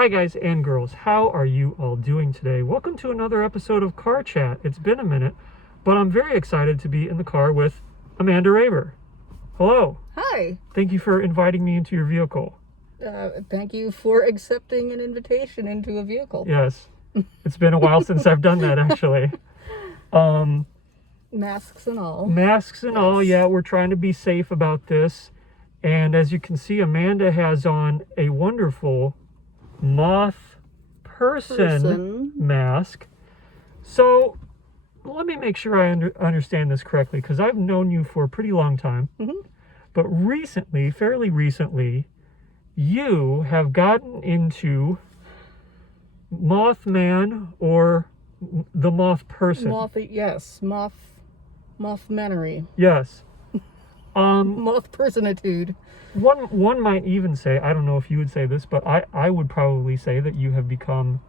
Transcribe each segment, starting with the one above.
Hi guys and girls, how are you all doing today? Welcome to another episode of Car Chat. It's been a minute, but I'm very excited to be in the car with Amanda Raber. Hello. Hi. Thank you for inviting me into your vehicle. Thank you for accepting an invitation into a vehicle. Yes. It's been a while since I've done that, actually. Masks and all. Masks and all, yeah, we're trying to be safe about this. And as you can see, Amanda has on a wonderful Mothperson mask. So let me make sure I understand this correctly, because I've known you for a pretty long time. Mm-hmm. But recently, fairly recently, you have gotten into Mothman or the Mothperson. Yes, Mothmenery. Yes. Mothpersonitude. One might even say, I don't know if you would say this, but I would probably say that you have become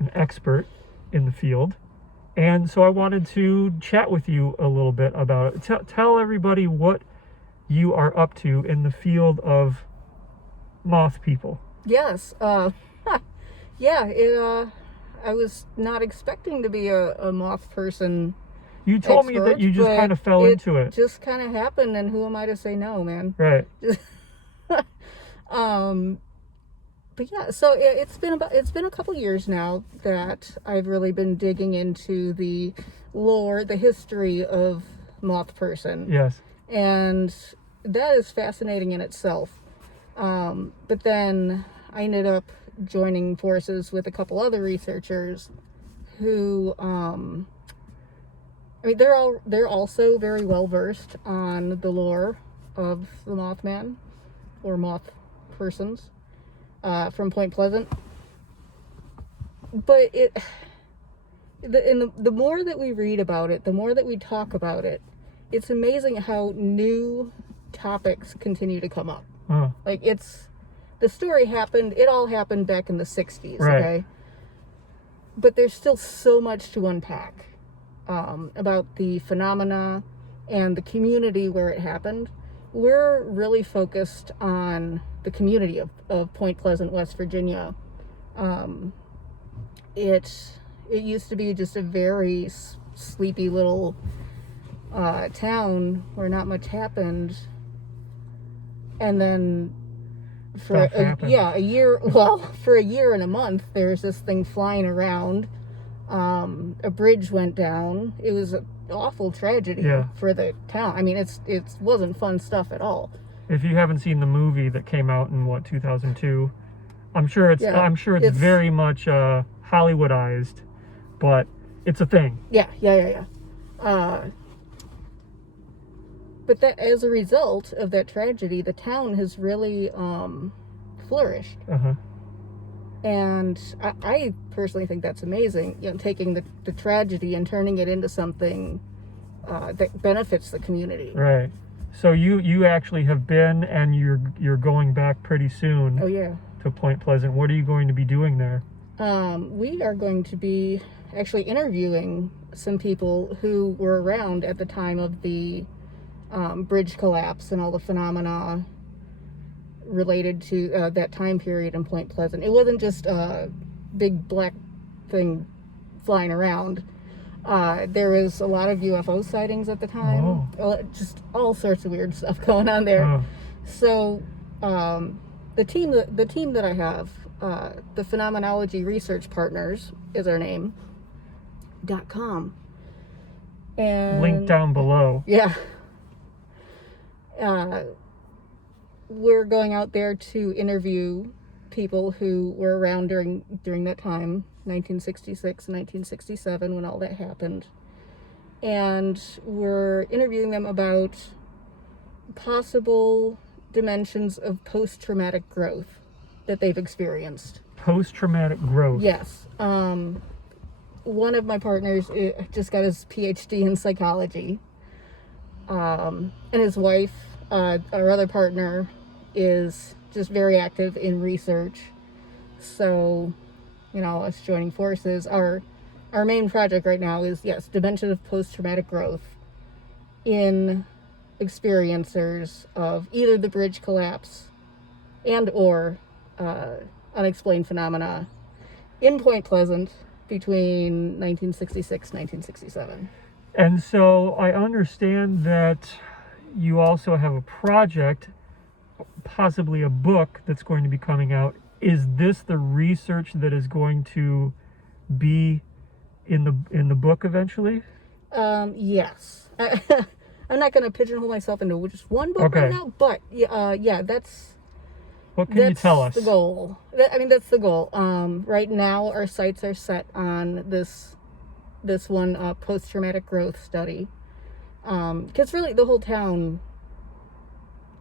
an expert in the field. And so I wanted to chat with you a little bit about it. Tell everybody what you are up to in the field of moth people. Yes. Yeah, I was not expecting to be a moth person. You told me that you just kind of fell into it. It just kind of happened, and who am I to say no, man? Right. But yeah, so it's been a couple years now that I've really been digging into the lore, the history of Mothperson. Yes. And that is fascinating in itself. But then I ended up joining forces with a couple other researchers who, they're also very well versed on the lore of the Mothman or moth persons from Point Pleasant. But the more that we read about it, the more that we talk about it, it's amazing how new topics continue to come up. Oh. Like the story happened, it all happened back in the 60s, right. Okay? But there's still so much to unpack about the phenomena and the community where it happened. We're really focused on the community of Point Pleasant, West Virginia. It used to be just a very sleepy little town where not much happened. And then for a year and a month, there's this thing flying around. A bridge went down. It was an awful tragedy for the town. I mean, it wasn't fun stuff at all. If you haven't seen the movie that came out in 2002, I'm sure it's very much Hollywoodized, but it's a thing. Yeah. But that, as a result of that tragedy, the town has really flourished. Uh-huh. And I personally think that's amazing, taking the tragedy and turning it into something that benefits the community. Right. So you actually have been, and you're going back pretty soon. Oh, yeah. To Point Pleasant. What are you going to be doing there? We are going to be actually interviewing some people who were around at the time of the bridge collapse and all the phenomena related to that time period in Point Pleasant. It wasn't just a big black thing flying around. There was a lot of UFO sightings at the time. Oh. Just all sorts of weird stuff going on there. Oh. So the team that I have, the Phenomenology Research Partners is our name. .com. And link down below. Yeah. We're going out there to interview people who were around during that time, 1966 and 1967, when all that happened. And we're interviewing them about possible dimensions of post-traumatic growth that they've experienced. Post-traumatic growth? Yes. One of my partners just got his PhD in psychology. And his wife, our other partner, is just very active in research. So, us joining forces, our main project right now is, dimension of post-traumatic growth in experiencers of either the bridge collapse and or unexplained phenomena in Point Pleasant between 1966 and 1967. And so I understand that you also have a project, possibly a book that's going to be coming out. Is this the research that is going to be in the book eventually? Yes. I'm not going to pigeonhole myself into just one book right now, but yeah, that's what can you tell us? The goal. That's the goal. Right now, our sights are set on this one post-traumatic growth study, because really the whole town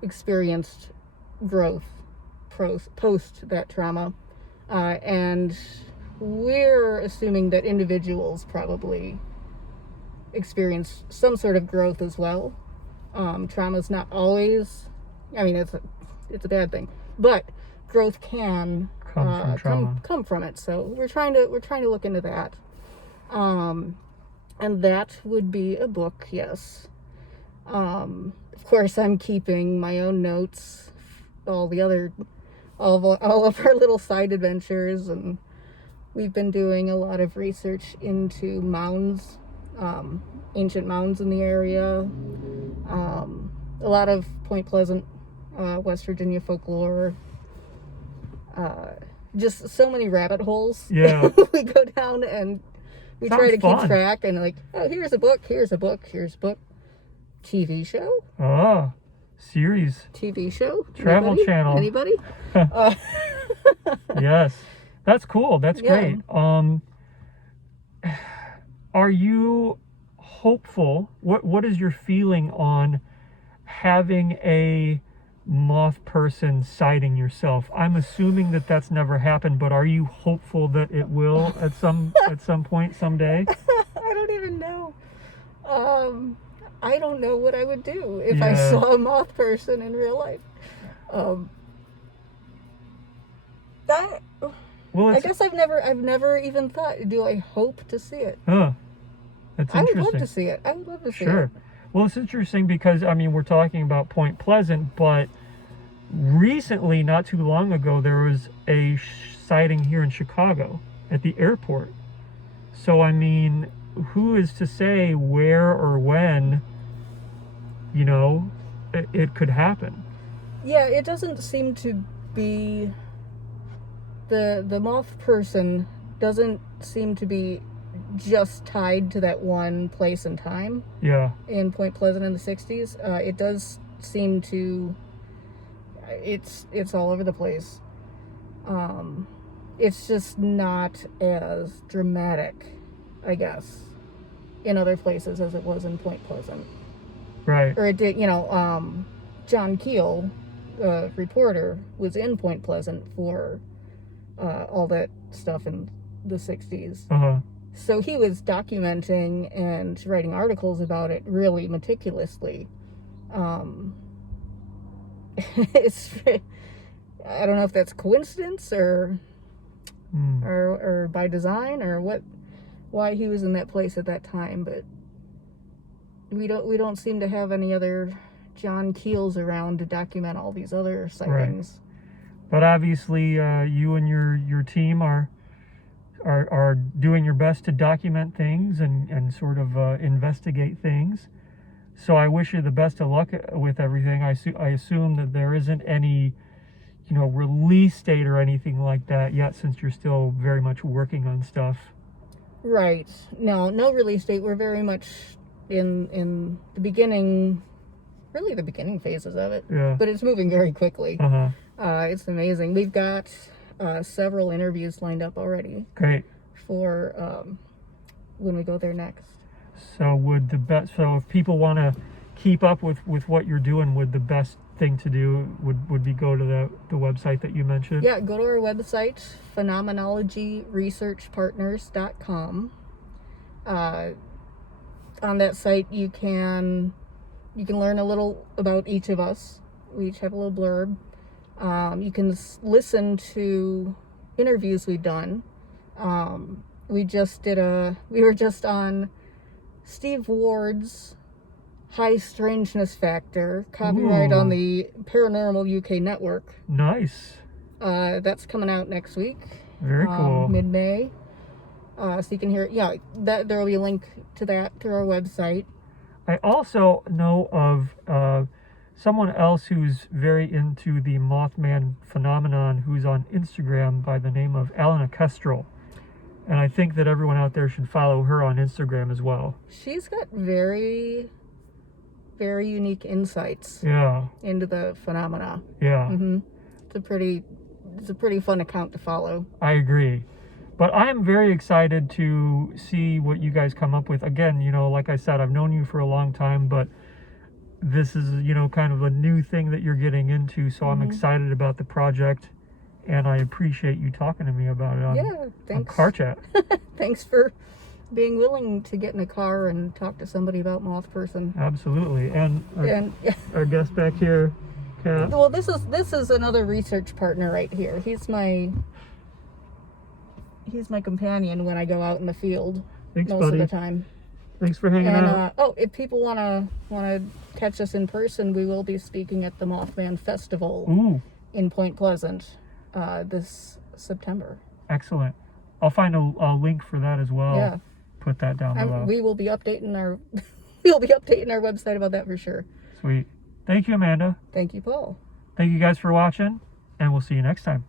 experienced growth post that trauma, and we're assuming that individuals probably experience some sort of growth as well. Trauma's not always, it's a bad thing, but growth can come from it. So we're trying to look into that, and that would be a book. Yes. Of course, I'm keeping my own notes, all of our little side adventures, and we've been doing a lot of research into mounds, ancient mounds in the area, a lot of Point Pleasant, West Virginia folklore, just so many rabbit holes. Yeah. We go down and we try to keep track, and like, oh, here's a book. TV show? Oh, series. TV show? Travel channel. Anybody? Yes. That's cool. That's great. Are you hopeful? What is your feeling on having a Mothperson sighting yourself? I'm assuming that that's never happened, but are you hopeful that it will at some point someday? I don't even know. I don't know what I would do if I saw a Mothperson in real life. I guess I've never even thought, do I hope to see it? Huh. That's interesting. I would love to see it. Sure. Well, it's interesting because, we're talking about Point Pleasant, but recently, not too long ago, there was a sighting here in Chicago at the airport. So, who is to say where or when, it could happen? Yeah, it doesn't seem to be... The Mothperson doesn't seem to be just tied to that one place and time. Yeah. In Point Pleasant in the 60s. It does seem to... It's all over the place. It's just not as dramatic, I guess, in other places as it was in Point Pleasant. Right. Or it did, John Keel, reporter, was in Point Pleasant for all that stuff in the 60s. Uh-huh. So he was documenting and writing articles about it really meticulously. I don't know if that's coincidence or by design or why he was in that place at that time, but we don't seem to have any other John Keels around to document all these other sightings. Right. But obviously, you and your team are doing your best to document things and sort of investigate things. So I wish you the best of luck with everything. I assume that there isn't any, release date or anything like that yet, since you're still very much working on stuff. Right. No release date. We're very much in the beginning, really the beginning phases of it. Yeah. But it's moving very quickly. Uh-huh. It's amazing. We've got several interviews lined up already. Great. For when we go there next. So if people want to keep up with what you're doing, would the best thing to do would be go to the website that you mentioned? Yeah, go to our website, phenomenologyresearchpartners.com. On that site, you can learn a little about each of us. We each have a little blurb. You can listen to interviews we've done. We were just on Steve Ward's High Strangeness Factor, copyright on the Paranormal UK Network. Nice. That's coming out next week. Very cool. Mid-May. So you can hear, there will be a link to that through our website. I also know of someone else who's very into the Mothman phenomenon, who's on Instagram by the name of Alana Kestrel. And I think that everyone out there should follow her on Instagram as well. She's got very, very unique insights into the phenomena. Yeah. Mm-hmm. It's a pretty fun account to follow. I agree. But I am very excited to see what you guys come up with. Again, like I said, I've known you for a long time, but this is, kind of a new thing that you're getting into. So I'm excited about the project. And I appreciate you talking to me about it on Car Chat. Thanks for being willing to get in a car and talk to somebody about Mothperson. Absolutely. And our guest back here, Kat. Well, this is another research partner right here. He's my companion when I go out in the field. Thanks, most buddy. of the time. Thanks for hanging out. If people wanna catch us in person, we will be speaking at the Mothman Festival in Point Pleasant this September. Excellent. I'll find a link for that as well. Yeah. Put that down below. We will be updating our website about that for sure. Sweet. Thank you, Amanda. Thank you, Paul. Thank you guys for watching, and we'll see you next time.